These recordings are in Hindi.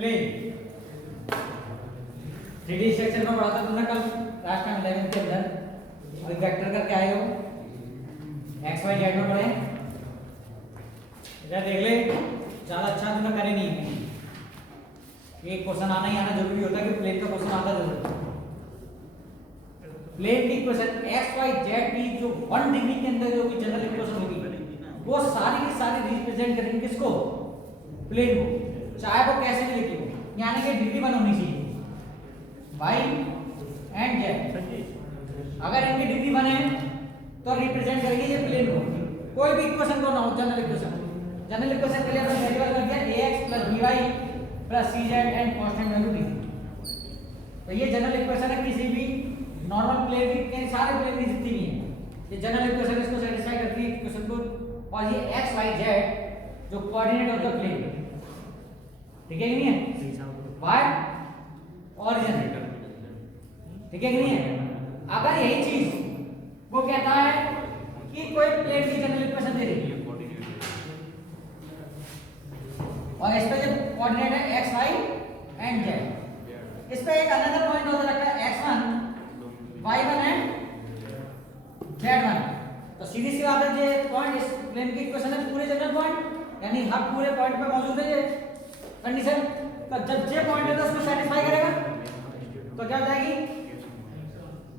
प्लेन 3D स्ट्रक्चर में पढ़ा था तुमने कल लास्ट टाइम 11th के अंदर। अभी वेक्टर करके आए हो एक्स वाई जेड में पढ़े। इधर देख ले, ज़्यादा अच्छा तुमने करे नहीं है। एक क्वेश्चन आना ही आना जरूरी होता है कि प्लेन का क्वेश्चन आता जरूर। प्लेन की इक्वेशन एक्स वाई जेड की जो 1 डिग्री के अंदर जो भी जनरल इक्वेशन होगी वो सारी की सारी रिप्रेजेंट करेंगे किसको? प्लेन को, चाहे वो कैसे भी लिखी हो, यानी कि डिग्री 1 होनी चाहिए वाई एंड जेड। अगर इनकी डिग्री 1 है तो रिप्रेजेंट करेंगे ये प्लेन को। कोई भी इक्वेशन को ना हो, जनरल इक्वेशन के लिए हमने वेरिएबल कर दिया ax + by + cz and constant value D. तो ये जनरल इक्वेशन है किसी भी नॉर्मल प्लेन की, सारे प्लेन की जितनी भी है ये जनरल इक्वेशन इसको सेटिस्फाई करती है इक्वेशन को। और ये x y z जो कोऑर्डिनेट ऑफ द प्लेन, ठीक है कि नहीं है? y ओरिजिन, ठीक है कि नहीं है? अगर यही चीज वो कहता है कि कोई प्लेन की जनरल इक्वेशन दे रही है और इस पे जो कोऑर्डिनेट है x y एंड z, इस पे एक अनदर पॉइंट हो रखा है x1 y1 एंड z1। तो सीधी सी बात है, ये पॉइंट इस प्लेन की इक्वेशन है पूरे जनरल पॉइंट, यानी हर पूरे पॉइंट पे मौजूद है ये कंडीशन। तो जब ये पॉइंट है तो उसको सेटिस्फाई करेगा। तो क्या हो जाएगी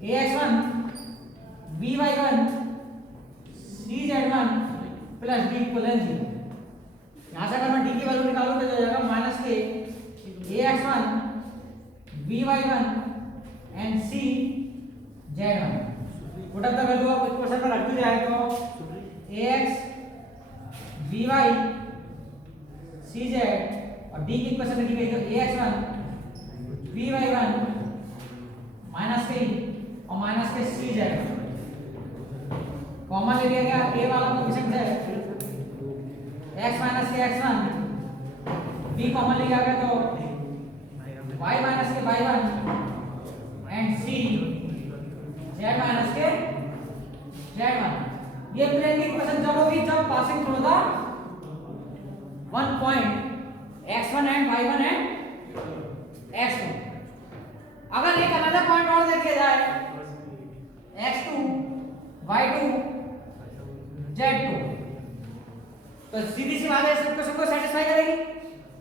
ax1 by1 cz1 + d = 0। यहां से अगर मैं d की वैल्यू निकालूं तो हो जाएगा -k ax1 by1 and cz1। Put up the value of equation में रख जाए तो ax by cz और d की इक्वेशन लिखी गई तो ax1 by1 -k और -k cz। कॉमन ले लिया गया a वाला कोएफिशिएंट है x - x1, b कॉमन ले लिया गया तो y - k y1 and c z - k z1। ये प्लेन की इक्वेशन जब होगी जब passing through the one point x1 and y1 and x2। अगर एक अनदर पॉइंट और दे दिया जाए x2 y2 z2 तो सीधी सी बात है इस इक्वेशन को सेटिस्फाई करेगी।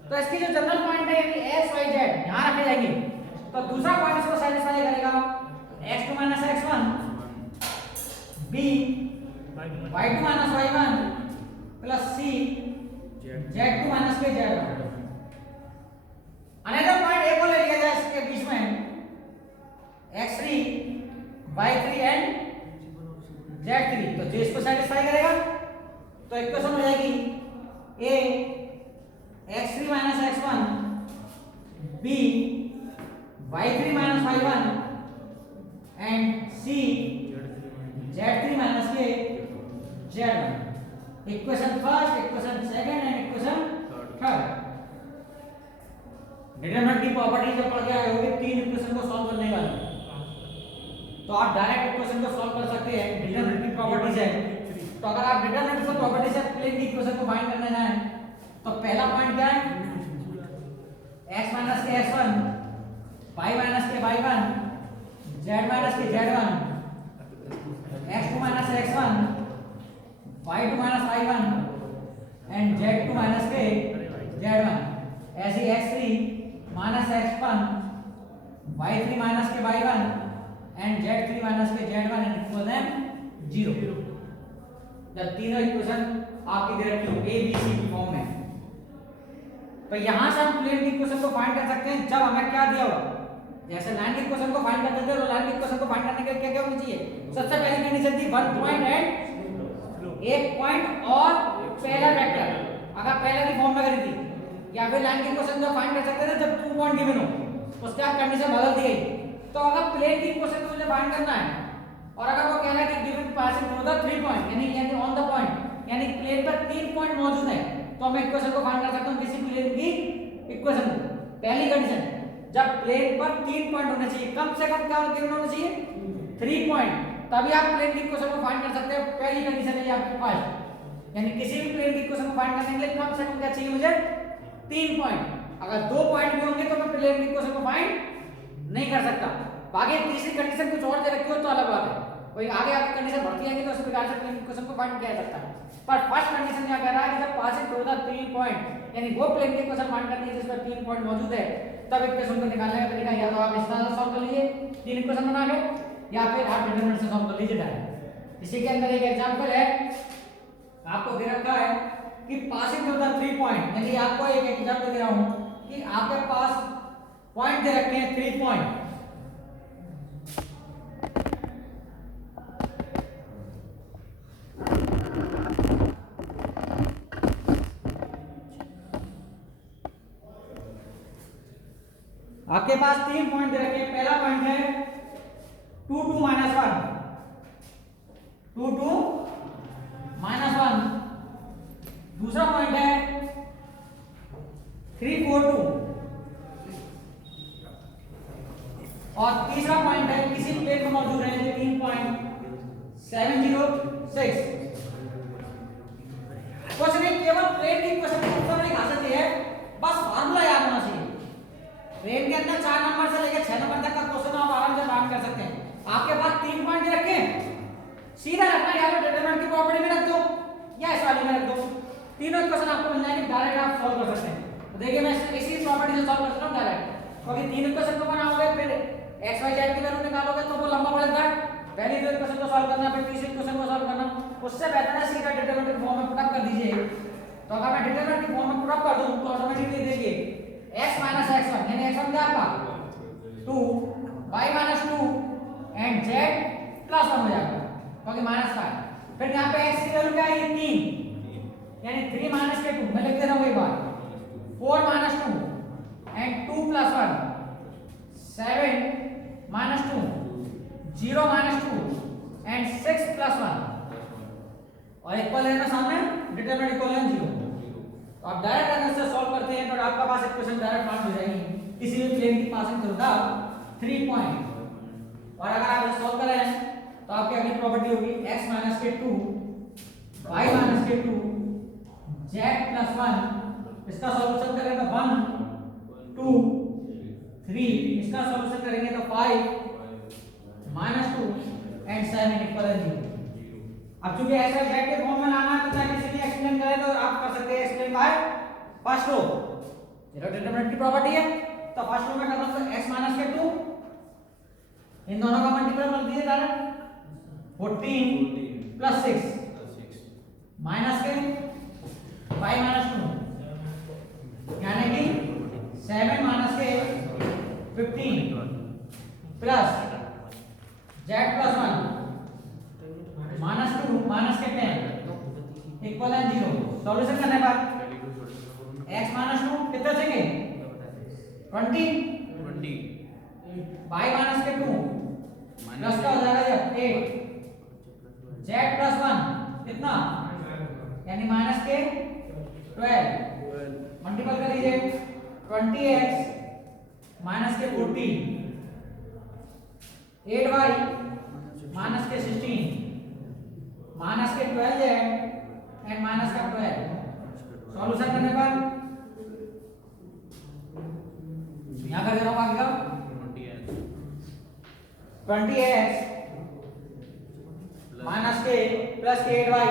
तो इसकी जो जनरल पॉइंट है यानी x y z यहां रखे जाएंगे तो दूसरा पॉइंट इसको सेटिस्फाई करेगा x2 - x1 b y2 - y1 + c z2 - k z1। Another point एक और ले लिया जाए इसके बीच में x3 y3 एंड z3 तो जो इसको सेटिस्फाई करेगा तो इक्वेशन हो जाएगी a x3 - x1 b y3 - y1 and c z3 - k z1। Equation first, equation second and equation third. Determinant की प्रॉपर्टी जब पढ़ के आए होगे तीन इक्वेशन को सॉल्व करने वाले तो आप डायरेक्ट इक्वेशन को सॉल्व कर सकते हैं। डिटरमिनेंट की प्रॉपर्टी से तो अगर आप डिटरमिनेंट की प्रॉपर्टी से प्लेन की इक्वेशन को फाइंड करना चाहें तो पहला पॉइंट क्या है x - k x1 y - k y1 z - k z1 x2 - x1 y2 - y1 and z2 - k z1। ऐसे x3 - x1 y3 - k y1 and z3 - k z1 and equal them 0। जब तीनों इक्वेशन आपकी दे रखी हो a b c की फॉर्म में तो यहां से हम प्लेन की इक्वेशन को फाइंड कर सकते हैं जब हमें क्या दिया हो। जैसे लाइन की इक्वेशन को फाइंड करते थे तो लाइन की इक्वेशन को फाइंड करने के लिए क्या क्या होना चाहिए? सबसे पहली कंडीशन थी 1 पॉइंट एंड एक पॉइंट और पहला वेक्टर। अगर पहले की फॉर्म में करी थी या फिर लाइन की इक्वेशन जो फाइंड कर सकते थे जब 2 पॉइंट गिवन हो उसके बाद कंडीशन बदल दी गई। तो अगर प्लेन की इक्वेशन को मुझे फाइंड करना है और अगर वो कह रहा है कि given passing through the 3 point यानी ऑन द पॉइंट यानी प्लेन पर 3 पॉइंट मौजूद है तो हम इक्वेशन को फाइंड कर सकते हैं किसी प्लेन की इक्वेशन को। पहली कंडीशन जब प्लेन पर 3 पॉइंट होने चाहिए, कम से कम क्या गिवन होना चाहिए 3 पॉइंट, तभी आप प्लेन की इक्वेशन को फाइंड कर सकते हो। पहली कंडीशन है ये आपके पास, यानी किसी भी प्लेन की इक्वेशन को फाइंड करने के लिए कम से कम क्या चाहिए मुझे 3 पॉइंट। अगर 2 पॉइंट भी होंगे तो मैं प्लेन की इक्वेशन को फाइंड नहीं कर सकता। बाकी तीसरी कंडीशन कुछ और दे रखी हो तो अलग बात है, कोई आगे आगे कंडीशन बढ़ती आएगी तो उस प्रकार से प्लेन की इक्वेशन को फाइंड किया जा सकता है। पर फर्स्ट कंडीशन क्या कह रहा है कि जब पासिंग थ्रू द 3 पॉइंट, यानी वो प्लेन की इक्वेशन फाइंड करनी है जिसमें 3 पॉइंट मौजूद है, तब इक्वेशन को निकालने का तरीका या तो आप इस तरह से सॉल्व कर लीजिए 3 इक्वेशन बना के, या फिर आप डिटरमिनेंट से सॉल्व कर लीजिए डायरेक्ट। इसी के अंदर एक एग्जांपल है आपको दे रखा है कि पासिंग थ्रू द 3 पॉइंट, यानी आपको एक एग्जांपल दे रहा हूं कि आपके पास पॉइंट दे रखे हैं 3 पॉइंट, आपके पास 3 पॉइंट दे रखे हैं। पहला पॉइंट है 2 2 -1, 2 2 -1। दूसरा पॉइंट है 3 4 2, और तीसरा पॉइंट है किसी प्लेन में मौजूद है 3 पॉइंट 7 0 6। क्वेश्चन है केवल प्लेन की क्वेश्चन की उत्तर नहीं खा सकती है, बस फार्मूला याद होना चाहिए। प्लेन के अंदर 4 नंबर से लेकर 6 नंबर तक का क्वेश्चन आप आराम से फाइंड कर सकते हैं। आपके पास 3 पॉइंट रखे हैं, सीधा रखना है, या तो डिटरमिनेंट की प्रॉपर्टी में रख दो या इस वाली में रख दो, तीनों क्वेश्चन आपको मिल जाएंगे, डायरेक्ट आप सॉल्व कर सकते हैं। तो देखिए मैं इसी प्रॉपर्टी से सॉल्व करता हूं डायरेक्ट, क्योंकि तीन क्वेश्चन को बनाओगे फिर x y z की वैल्यू निकालोगे तो वो लंबा पड़ेगा। पहले दो क्वेश्चन को सॉल्व करना फिर तीसरे क्वेश्चन को सॉल्व करना, उससे बेहतर है सीधा डिटरमिनेंट की फॉर्म में पुट अप कर दीजिए। तो अगर मैं डिटरमिनेंट की फॉर्म में पुट अप कर दूं तो ऑटोमेटिकली देखिए x - x1 यानी x1 क्या आपका 2, y - 2 एंड z +1 हो जाएगा क्योंकि माइनस का है। फिर यहां पे x की वैल्यू क्या है 3, यानी 3 - के 2, मैं लिख दे रहा हूं एक बार 4 - 2 एंड 2 + 1 7 - 2 0 - 2 एंड 6 + 1, और इक्वल है ना सामने डिटरमिनेंट इक्वल है 0। तो आप डायरेक्ट अगर इससे सॉल्व करते हैं तो आपका पास इक्वेशन डायरेक्ट फाइंड हो जाएगी किसी भी प्लेन की पासिंग थ्रू द 3 पॉइंट। और अगर आप इसे सॉल्व करें तो आपकी अगली प्रॉपर्टी होगी x - के 2 y - के 2 z + 1, इसका सॉल्यूशन करें तो 1 2 3, इसका सॉल्यूशन करेंगे तो 5 -2 एंड 7 इक्वल है 0। अब चूंकि ऐसा z के फॉर्म में लाना है तो चाहे किसी भी एक्सप्लेन करें तो आप कर सकते हैं explain by first row, zero determinant की प्रॉपर्टी है। तो फर्स्ट रो में करना तो x - के 2 इन दोनों का मल्टीपल कर दीजिए डायरेक्ट 14 + 6 माइनस के y - 2 यानी कि 7 - के 15 प्लस z + 1 -2 - के 10 इक्वल है 0। सॉल्यूशन करने पर x - 2 कितना चाहिए 20 y - के 2 प्लस का हो जाएगा 8 z + 1 कितना यानी माइनस के 12 मल्टीपल कर लीजिए 20x - के 14 8y - के 16 माइनस के 12 है एंड माइनस का 12। सॉल्यूशन करने पर यहां कर दे रहा हूं आगे का 20x माइनस के प्लस के 8y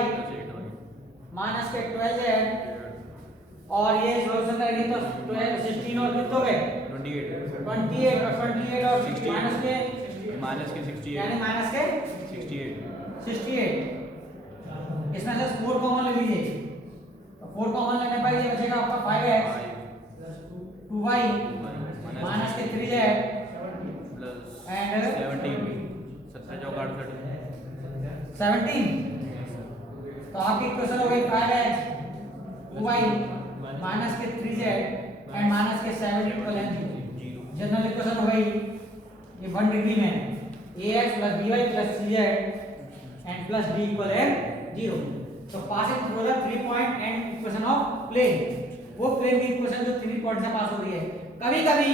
माइनस के 12 है, और ये सॉल्यूशन करेंगे तो 12 16 और कितने हो गए 28 और 28 और माइनस के 68 यानी माइनस के 68। इसमें से 4 कॉमन ले लीजिए, तो 4 कॉमन लेने पर ये बचेगा आपका 5x 2y माइनस के 3z एंड 17। तो आपकी इक्वेशन हो गई 5x 2y माइनस के 3z एंड माइनस के 7 इक्वल है 0। जनरल इक्वेशन हो गई ये 1 डिग्री में ax + by + cz and plus d equal है 0। तो passing through the 3 point and equation of plane, वो प्लेन की इक्वेशन जो 3 पॉइंट से पास हो रही है। कभी कभी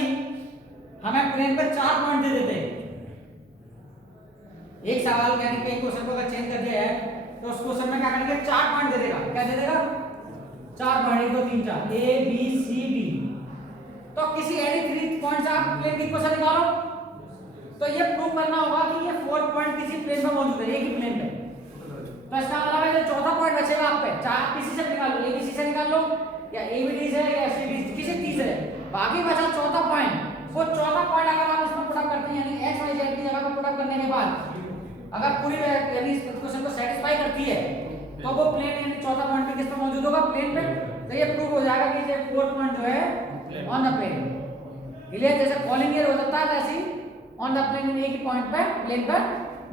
हमें प्लेन पे 4 पॉइंट दे देते हैं। एक सवाल यानी कि क्वेश्चन को अगर चेंज कर दिया है तो उस क्वेश्चन में क्या करेंगे 4 पॉइंट दे देगा। क्या दे देगा 4 point 1 2 3 4 a b c d plane की इक्वेशन निकालो। तो ये प्रूव करना होगा कि ये 4 पॉइंट किसी प्लेन में मौजूद है, एक ही प्लेन में। तो इसका मतलब है जो चौथा पॉइंट बचेगा आप पे, चाहे आप किसी से निकाल लो, एबीसी से निकाल लो या एबीडी से या सीडी किसी तीसरे, बाकी बचा चौथा पॉइंट। वो चौथा पॉइंट अगर आप इसमें पुट अप करते हैं यानी एक्स वाई जेड की जगह पे पुट अप करने के बाद अगर पूरी यानी इस क्वेश्चन को सेटिस्फाई करती है तो वो प्लेन यानी चौथा पॉइंट भी किस पे मौजूद होगा, प्लेन पे। तो ये प्रूव हो जाएगा कि ये फोर्थ पॉइंट जो है ऑन द प्लेन। क्लियर? जैसे कॉलिंग ईयर हो सकता है वैसे ऑन द प्लेन एक ही पॉइंट पे प्लेन पर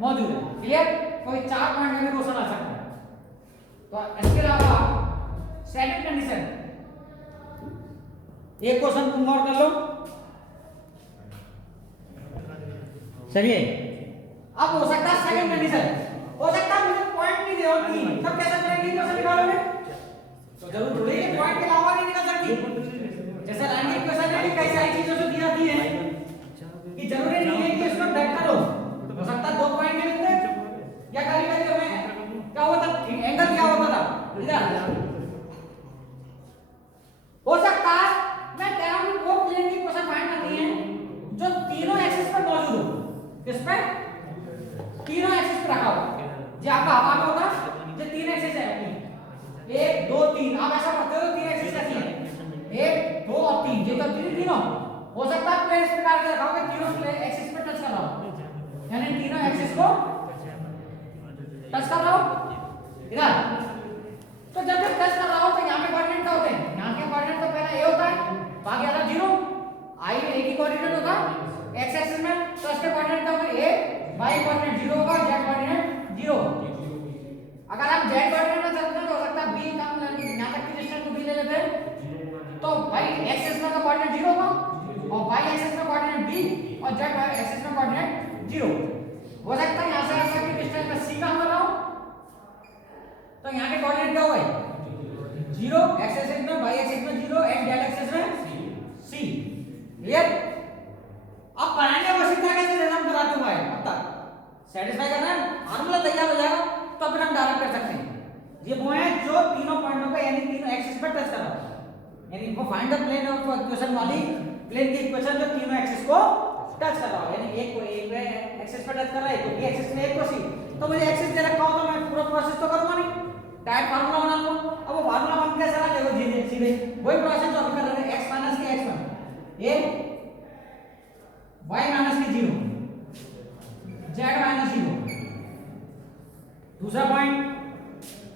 मौजूद है। क्लियर? कोई 4 पॉइंट में भी क्वेश्चन आ सकता है। तो इसके अलावा सेकंड कंडीशन एक क्वेश्चन तुम और कर लो। चलिए अब हो सकता है सेकंड कंडीशन, हो सकता है मुझे पॉइंट नहीं दे और तीन, तब कैसे करेंगे, कैसे निकालोगे? तो जरूर थोड़ी है पॉइंट के अलावा नहीं निकल सकती। जैसे लाइन की इक्वेशन है कि कई सारी चीजों से दी जाती है कि जरूरी नहीं है कि इसमें वेक्टर हो सकता है 2 पॉइंट के मिलते या कभी-कभी हमें क्या होता था, एंगल क्या होता था इधर हो सकता है। मैं कह रहा हूं वो प्लेन की इक्वेशन फाइंड करनी है जो तीनों एक्सिस पर मौजूद हो। किस पे? तीनों एक्सिस पे रखा हो। जो आपका हवा में होगा जो 3 एक्सिस है अपनी 1 2 3, आप ऐसा करते हो 3 एक्सिस कैसी है 1 2 और 3, ये तो तीनों हो सकता है प्लेन इस प्रकार से रखा हो कि तीनों एक्सिस पे टच कर रहा हो, यानी तीनों एक्सिस को टच कर रहा हो इधर। तो जब भी टच कर रहा हो तो यहाँ पे कोऑर्डिनेट क्या होते हैं, यहाँ के कोऑर्डिनेट तो पहला ए होता है, बाकी आधा 0, आई में एक ही कोऑर्डिनेट होता है एक्स एक्सिस में, तो इसके कोऑर्डिनेट क्या होंगे ए, वाई कोऑर्डिनेट 0 होगा, जेड कोऑर्डिनेट 0। अगर आप जेड कोऑर्डिनेट में चलते हैं तो हो सकता है बी का यहाँ तक की डिस्टेंस को बी ले लेते हैं, तो भाई एक्स एक्सिस में का कोऑर्डिनेट 0 होगा और वाई एक्सिस में कोऑर्डिनेट बी और जेड एक्सिस में कोऑर्डिनेट 0। हो सकता है यहाँ से ऐसा की डिस्टेंस में सी काम कर रहा हूँ तो यहाँ के कोऑर्डिनेट क्या होगा 0, एक्स एक्सिस में, वाई एक्सिस में 0 एंड जेड एक्सिस में सी। क्लियर? अब बनाने को सीखना कैसे, जैसे हम कराते हुए अब तक सेटिस्फाई करना है, फार्मूला तैयार हो जाएगा तो फिर हम डायरेक्ट कर सकते हैं। ये वो है जो तीनों पॉइंटों पे यानी तीनों एक्सिस पर टच कर रहा है, यानी वो find the plane of equation वाली प्लेन की इक्वेशन जो तीनों एक्सिस को टच कर रहा है, यानी एक को एक पे एक्सिस पर टच कर रहा है, एक को बी एक्सिस में, एक को सी। तो मुझे एक्सिस दे रखा हो तो मैं पूरा प्रोसेस तो करूंगा नहीं, डायरेक्ट फार्मूला बना लूंगा। अब वो फार्मूला बन कैसे रहा देखो सीधे वही प्रोसेस जो अभी कर रहे थे, x माइनस के x में a y माइनस के 0 z माइनस 0। दूसरा पॉइंट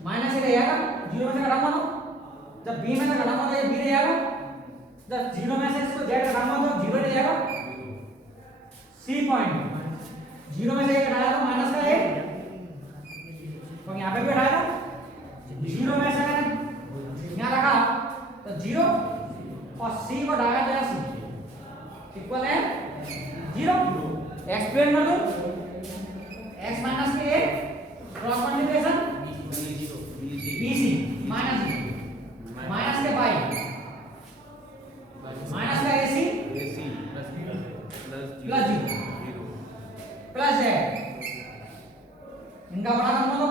माइनस से रहेगा 0 में से घटाऊंगा तो जब b में से घटाऊंगा तो ये b रहेगा, जब 0 में से इसको z घटाऊंगा तो 0 रहेगा। c पॉइंट 0 में से ये घटाया तो माइनस का a, तो यहाँ पे भी घटाया 0 में से मैंने यहाँ रखा तो 0 और c को डाला गया c इक्वल है 0। एक्सप्लेन कर दो x माइनस के a cross multiplication bc minus के y माइनस का ac प्लस 0 प्लस है इनका बड़ा करना तो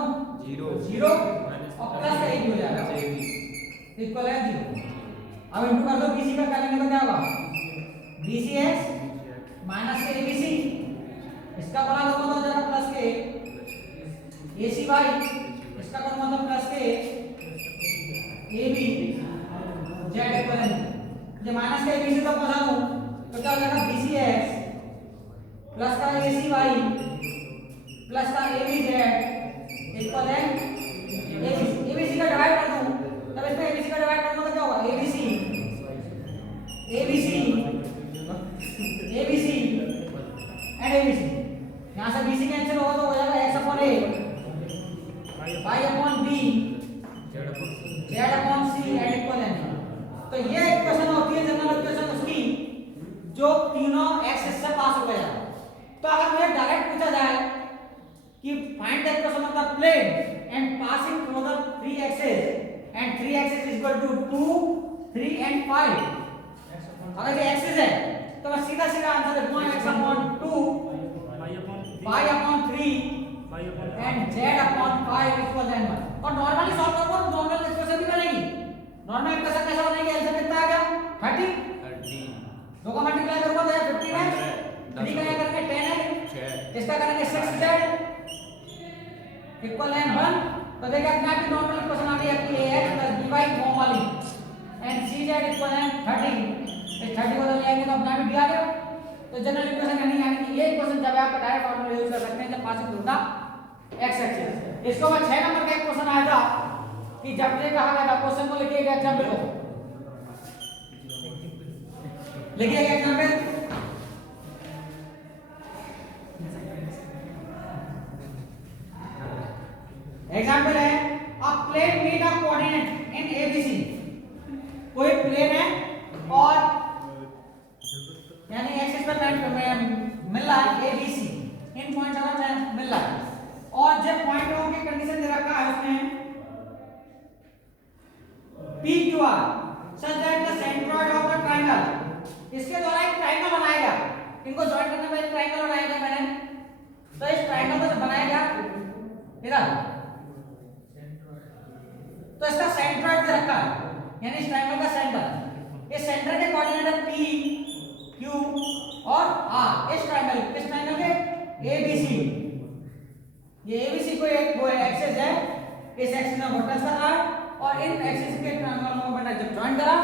0 और प्लस का एक हो जाएगा इक्वल है 0। अब इनटू कर दो bc का करेंगे तो क्या होगा bcx माइनस के abc, इसका बड़ा करूंगा तो जरा प्लस के acy, इसका करूंगा तो प्लस के ab z इक्वल है ये माइनस के abc तक पहुंचा दूं तो क्या हो जाएगा bcx प्लस का acy प्लस का abz इक्वल है ABC का डिवाइड कर दूं तब इसमें ABC का डिवाइड करूंगा तो क्या होगा ABC एंड ABC, यहाँ से BC कैंसिल होगा तो हो जाएगा x upon a y upon b z upon c and equal है। तो ये इक्वेशन होती है जनरल इक्वेशन उसकी जो तीनों एक्सिस से पास हो गया। तो अगर मुझे डायरेक्ट पूछा जाए कि find the equation of the plane and passing through the 3 axes and 3 axes is equal to 2 3 and 5, अगर ये एक्सिस है तो मैं सीधा आंसर लिखूंगा x upon 2 y upon 3 and z upon 5 equal to 1। और नॉर्मली सॉल्व करूंगा तो नॉर्मल इक्वेशन भी बनेगी। नॉर्मल इक्वेशन कैसा बनेगी, एलसीएम कितना आ गया 30, दो का मल्टीप्लाई करूंगा तो 59 इसका करेंगे 6z इक्वल है 1। तो देखिए अपने आप ही नॉर्मल इक्वेशन आ गई आपकी ax plus by फॉर्म वाली एंड cz इक्वल है 30। इस 30 को तो ले आएंगे तो अपने आप ही आ गया। तो जनरल इक्वेशन यानी कि ये इक्वेशन जब आप डायरेक्ट फॉर्मूला यूज कर सकते हैं जब passing through the x axis. इसके बाद 6 नंबर का एक क्वेश्चन आया था कि जब ये कहा गया था क्वेश्चन को लिखिए एक एग्जांपल को लिखिए एक एग्जांपल। एग्जांपल है a plane meet a coordinate in ABC। कोई प्लेन है और यानी एक्सिस पर मिल रहा है ABC इन पॉइंट्स का मिल रहा है और जब पॉइंटों की कंडीशन दे रखा है उसमें PQR such that the centroid of the triangle। इसके द्वारा एक ट्रायंगल बनाएगा। इनको जॉइन करने में एक ट्रायंगल बनाएगा मैंने। तो इस ट्रायंगल को जब बनाएगा इधर तो इसका सेंट्रॉइड दे रखा है यानी इस ट्रायंगल का सेंटर। इस सेंटर के कोऑर्डिनेट है P Q और R। इस ट्रायंगल के ABC। ये ABC को एक वो एक्सिस है। इस एक्सिस में टच कर रहा है और इन एक्सिस के ट्रायंगल को मैंने जब जॉइन करा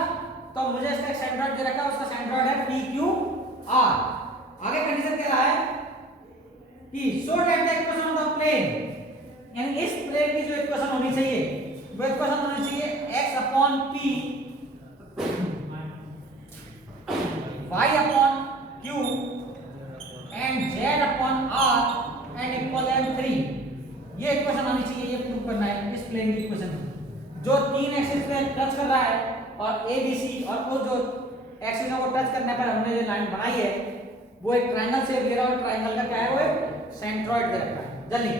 तो मुझे इसका एक सेंट्रॉइड दे रखा है। उसका सेंट्रॉइड है PQR। आगे कंडीशन क्या है कि so that the equation of the plane यानी इस प्लेन की जो इक्वेशन होनी चाहिए वो इक्वेशन होनी चाहिए x upon p y upon q and z upon r and equal and 3। ये इक्वेशन आनी चाहिए। ये प्रूव करना है इस प्लेन की इक्वेशन जो तीन एक्सिस पे टच कर रहा है और ABC और वो जो एक्सिस को टच करने पर हमने जो लाइन बनाई है वो एक ट्रायंगल शेप दे रहा है और ट्रायंगल का क्या है वो एक सेंट्रॉइड दे रखा है। जल्दी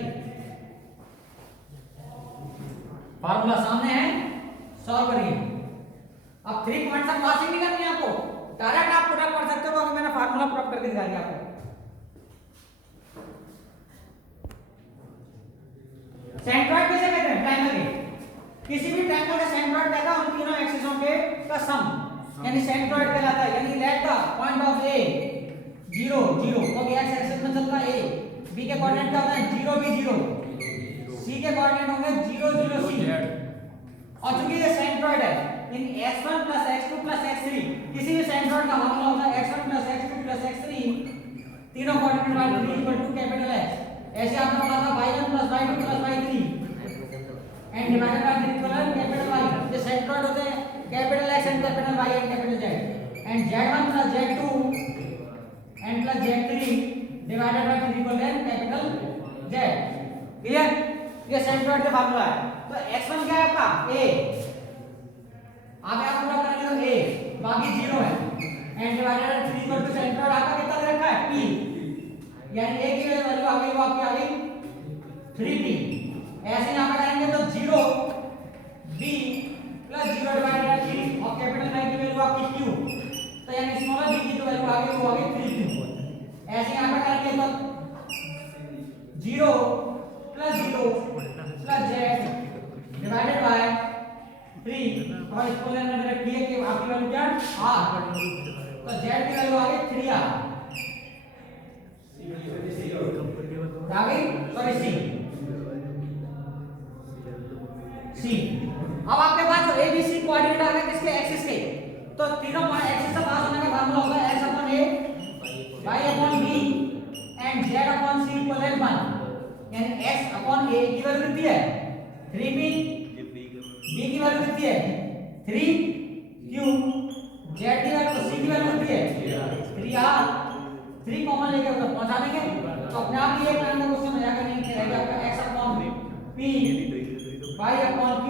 फार्मूला सामने है सॉल्व करिए। अब 3 पॉइंट्स तक पासिंग नहीं करनी है आपको डायरेक्ट आप पूरा कर सकते हो। अभी मैंने फार्मूला प्रूव करके दिखा दिया आपको। सेंट्रॉइड किसे कहते हैं ट्रायंगल के। किसी भी ट्रायंगल का सेंट्रॉइड कहता है उन तीनों एक्सिसों के का सम यानी सेंट्रॉइड कहलाता है। यानी let the point of A 0 0 क्योंकि x एक्सिस में चलता है A। B के कोऑर्डिनेट क्या होता है 0 B 0। C के कोऑर्डिनेट होंगे 0 0 C। और चूंकि ये सेंट्रॉइड है इन x1 x2 x3 किसी भी सेंट्रॉइड का फॉर्मूला होता है x1 x2 x3 तीनों कोऑर्डिनेट वाले 3 कैपिटल X। ऐसे आपने पढ़ा था y1 y2 y3 and divided y equal capital Y। ये सेंट्रॉइड होते हैं capital X and capital Y and capital Z and Z1 Z2 and Z3 divided y equal capital Z। Clear? ये सेंट्रॉइड का फार्मूला है। तो x1 क्या है आपका a। आगे आप पूरा करेंगे तो a बाकी 0 है and divided by 3 equal to centroid आपका कितना दे रखा है p यानी a की वैल्यू आ गई वो आपकी आ गई 3p। ऐसे यहां पे करेंगे तो 0 b प्लस 0 डिवाइडेड बाय 3 और कैपिटल y की वैल्यू आपकी q। तो यानी स्मॉल b की जो वैल्यू आ गई वो आ गई 3q। ऐसे यहां पे करेंगे तो 0 plus 0 plus z divided by 3 और इसको लेना डायरेक्ट किए कि आपकी वैल्यू क्या r। तो z की वैल्यू आ गई 3r आ गई सॉरी c। अब आपके पास जो ABC कोऑर्डिनेट आ गए किसके एक्सिस के। तो तीनों पॉइंट एक्सिस से पास होने का फार्मूला होगा x upon a y upon b and z upon c equal 1 यानी x अपॉन a की वैल्यू कितनी है 3p b की वैल्यू कितनी है 3q z की वैल्यू c की वैल्यू कितनी है 3r। 3 कॉमन लेके ऊपर पहुंचा देंगे तो अपने आप ये करने का क्वेश्चन हो जाएगा। नहीं रहेगा आपका x upon p y upon q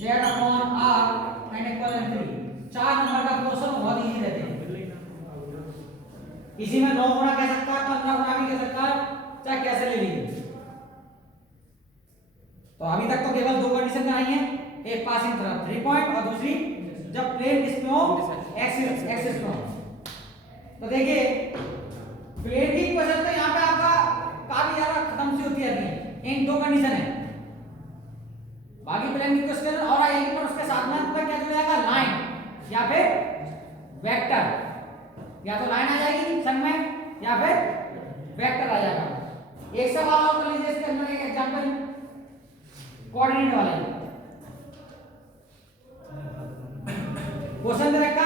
z upon r and equal 3। 4 number का क्वेश्चन बहुत इजी रहते हैं। इसी में 9 गुना कह सकता है 15 गुना भी कह सकता है चाहे कैसे ले लीजिए। तो अभी तक तो केवल 2 कंडीशन बनाई है। एक पासिंग तरफ 3 पॉइंट और दूसरी जब प्लेन किस पे हो एक्सिस पे हो। तो देखिए प्लेन की इक्वेशन तो यहां पे आपका काफी ज्यादा खत्म सी होती है। इन 2 कंडीशन है बाकी प्लेन की इक्वेशन और आएगी पर उसके साथ में आपका क्या जुड़ेगा लाइन या फिर वेक्टर। या तो लाइन आ जाएगी सन में या फिर वेक्टर आ जाएगा। एक सवाल और कर लीजिए इसके अंदर एक एग्जांपल कोऑर्डिनेट वाले क्वेश्चन दे रखा